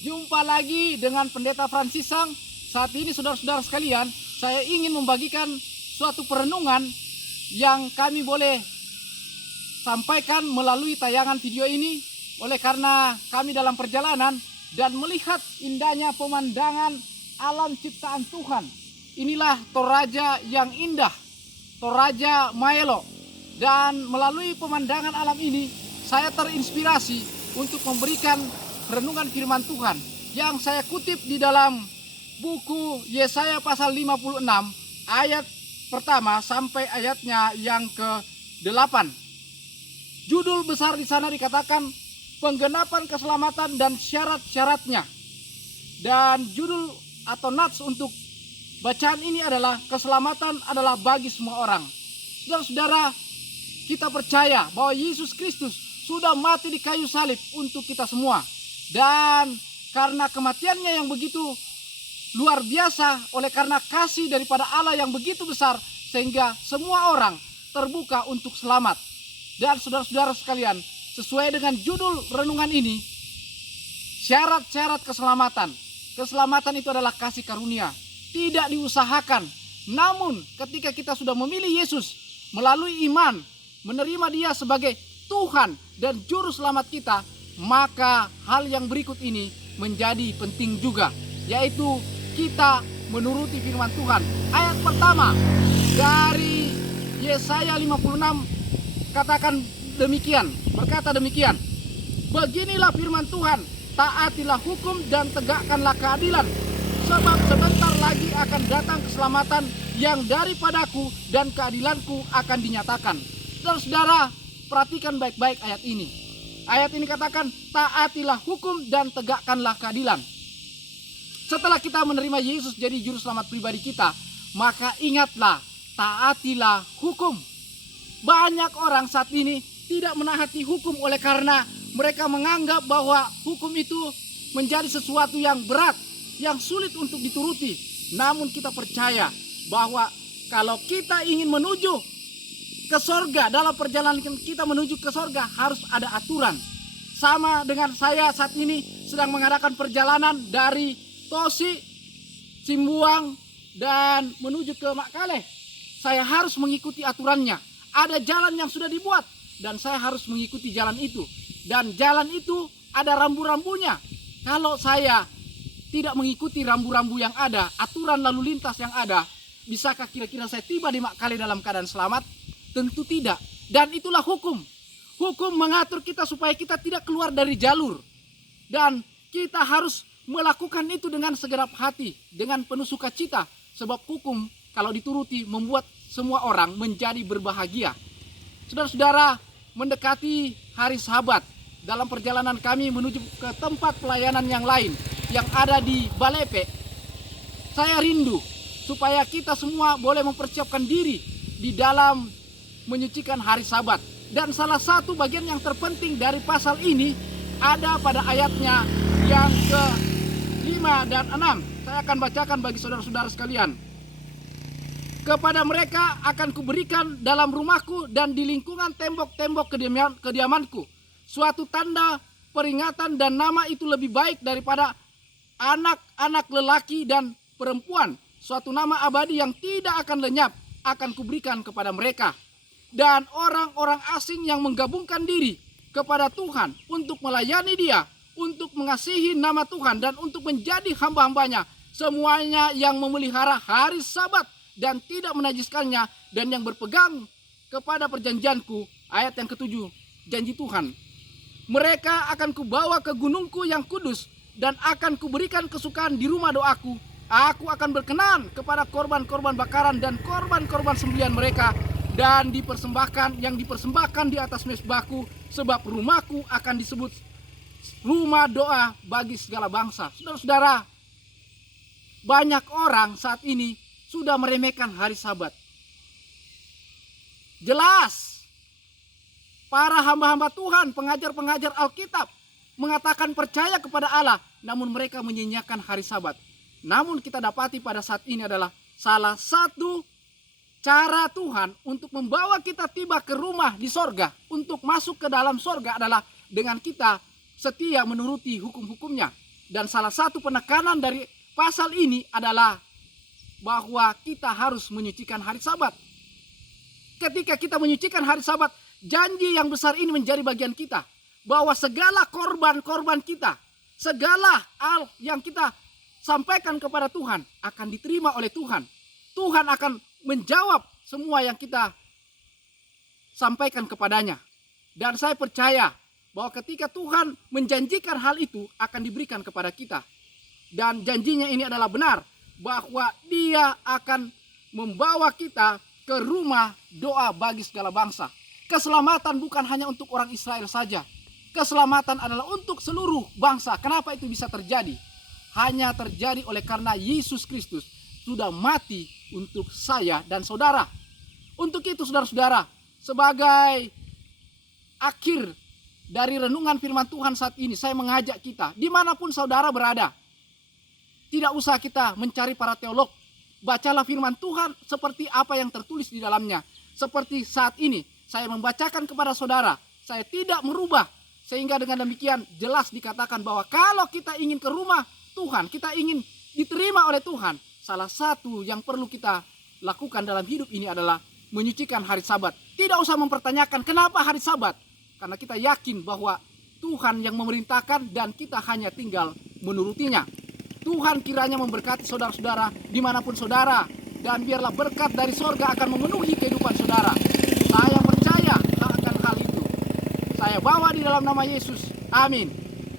Jumpa lagi dengan Pendeta Fransisang. Saat ini saudara-saudara sekalian, saya ingin membagikan suatu perenungan yang kami boleh sampaikan melalui tayangan video ini. Oleh karena kami dalam perjalanan dan melihat indahnya pemandangan alam ciptaan Tuhan. Inilah Toraja yang indah, Toraja Maelo. Dan melalui pemandangan alam ini, saya terinspirasi untuk memberikan renungan firman Tuhan yang saya kutip di dalam buku Yesaya pasal 56 ayat pertama sampai ayatnya yang ke-8. Judul besar di sana dikatakan penggenapan keselamatan dan syarat-syaratnya. Dan judul atau nats untuk bacaan ini adalah keselamatan adalah bagi semua orang. Saudara-saudara, kita percaya bahwa Yesus Kristus sudah mati di kayu salib untuk kita semua. Dan karena kematiannya yang begitu luar biasa, oleh karena kasih daripada Allah yang begitu besar, sehingga semua orang terbuka untuk selamat. Dan saudara-saudara sekalian, sesuai dengan judul renungan ini, syarat-syarat keselamatan. Keselamatan itu adalah kasih karunia, tidak diusahakan. Namun ketika kita sudah memilih Yesus melalui iman, menerima Dia sebagai Tuhan dan Juru Selamat kita, maka hal yang berikut ini menjadi penting juga, yaitu kita menuruti firman Tuhan. Ayat pertama dari Yesaya 56 katakan demikian, berkata demikian, beginilah firman Tuhan, taatilah hukum dan tegakkanlah keadilan, sebab sebentar lagi akan datang keselamatan yang daripadaku dan keadilanku akan dinyatakan. Saudara-saudara, perhatikan baik-baik ayat ini. Ayat ini katakan taatilah hukum dan tegakkanlah keadilan. Setelah kita menerima Yesus jadi juru selamat pribadi kita, maka ingatlah, taatilah hukum. Banyak orang saat ini tidak menaati hukum oleh karena mereka menganggap bahwa hukum itu menjadi sesuatu yang berat, yang sulit untuk dituruti. Namun kita percaya bahwa kalau kita ingin menuju ke sorga, dalam perjalanan kita menuju ke sorga harus ada aturan. Sama dengan saya saat ini sedang mengadakan perjalanan dari Tosi, Simbuang dan menuju ke Makkale. Saya harus mengikuti aturannya. Ada jalan yang sudah dibuat dan saya harus mengikuti jalan itu. Dan jalan itu ada rambu-rambunya. Kalau saya tidak mengikuti rambu-rambu yang ada, aturan lalu lintas yang ada, bisakah kira-kira saya tiba di Makkale dalam keadaan selamat? Tentu tidak. Dan itulah hukum. Hukum mengatur kita supaya kita tidak keluar dari jalur. Dan kita harus melakukan itu dengan segenap hati, dengan penuh sukacita. Sebab hukum kalau dituruti membuat semua orang menjadi berbahagia. Saudara-saudara, mendekati hari Sabat, dalam perjalanan kami menuju ke tempat pelayanan yang lain yang ada di Balepe, saya rindu supaya kita semua boleh mempersiapkan diri di dalam menyucikan hari Sabat. Dan salah satu bagian yang terpenting dari pasal ini ada pada ayatnya yang ke-5 dan 6. Saya akan bacakan bagi saudara-saudara sekalian. Kepada mereka akan kuberikan dalam rumahku dan di lingkungan tembok-tembok kediamanku suatu tanda peringatan, dan nama itu lebih baik daripada anak-anak lelaki dan perempuan. Suatu nama abadi yang tidak akan lenyap akan kuberikan kepada mereka. Dan orang-orang asing yang menggabungkan diri kepada Tuhan untuk melayani Dia, untuk mengasihi nama Tuhan dan untuk menjadi hamba-hambanya, semuanya yang memelihara hari Sabat dan tidak menajiskannya, dan yang berpegang kepada perjanjianku. Ayat yang ke-7, janji Tuhan, mereka akan kubawa ke gunungku yang kudus dan akan kuberikan kesukaan di rumah doaku. Aku akan berkenan kepada korban-korban bakaran dan korban-korban sembelihan mereka, dan yang dipersembahkan di atas mezbahku, sebab rumahku akan disebut rumah doa bagi segala bangsa. Saudara-saudara, banyak orang saat ini sudah meremehkan hari Sabat. Jelas para hamba-hamba Tuhan, pengajar-pengajar Alkitab mengatakan percaya kepada Allah, namun mereka menyanyiakan hari Sabat. Namun kita dapati pada saat ini adalah salah satu cara Tuhan untuk membawa kita tiba ke rumah di sorga, untuk masuk ke dalam sorga adalah dengan kita setia menuruti hukum-hukumnya. Dan salah satu penekanan dari pasal ini adalah bahwa kita harus menyucikan hari Sabat. Ketika kita menyucikan hari Sabat, janji yang besar ini menjadi bagian kita. Bahwa segala korban-korban kita, segala hal yang kita sampaikan kepada Tuhan akan diterima oleh Tuhan. Tuhan akan menjawab semua yang kita sampaikan kepadanya. Dan saya percaya bahwa ketika Tuhan menjanjikan hal itu akan diberikan kepada kita. Dan janjinya ini adalah benar, bahwa Dia akan membawa kita ke rumah doa bagi segala bangsa. Keselamatan bukan hanya untuk orang Israel saja. Keselamatan adalah untuk seluruh bangsa. Kenapa itu bisa terjadi? Hanya terjadi oleh karena Yesus Kristus sudah mati untuk saya dan saudara. Untuk itu saudara-saudara, sebagai akhir dari renungan firman Tuhan saat ini, saya mengajak kita, dimanapun saudara berada, tidak usah kita mencari para teolog. Bacalah firman Tuhan seperti apa yang tertulis di dalamnya. Seperti saat ini, saya membacakan kepada saudara, saya tidak merubah. Sehingga dengan demikian jelas dikatakan bahwa kalau kita ingin ke rumah Tuhan, kita ingin diterima oleh Tuhan, salah satu yang perlu kita lakukan dalam hidup ini adalah menyucikan hari Sabat. Tidak usah mempertanyakan kenapa hari Sabat, karena kita yakin bahwa Tuhan yang memerintahkan dan kita hanya tinggal menurutinya. Tuhan kiranya memberkati saudara-saudara dimanapun saudara, dan biarlah berkat dari sorga akan memenuhi kehidupan saudara. Saya percaya akan hal itu. Saya bawa di dalam nama Yesus. Amin.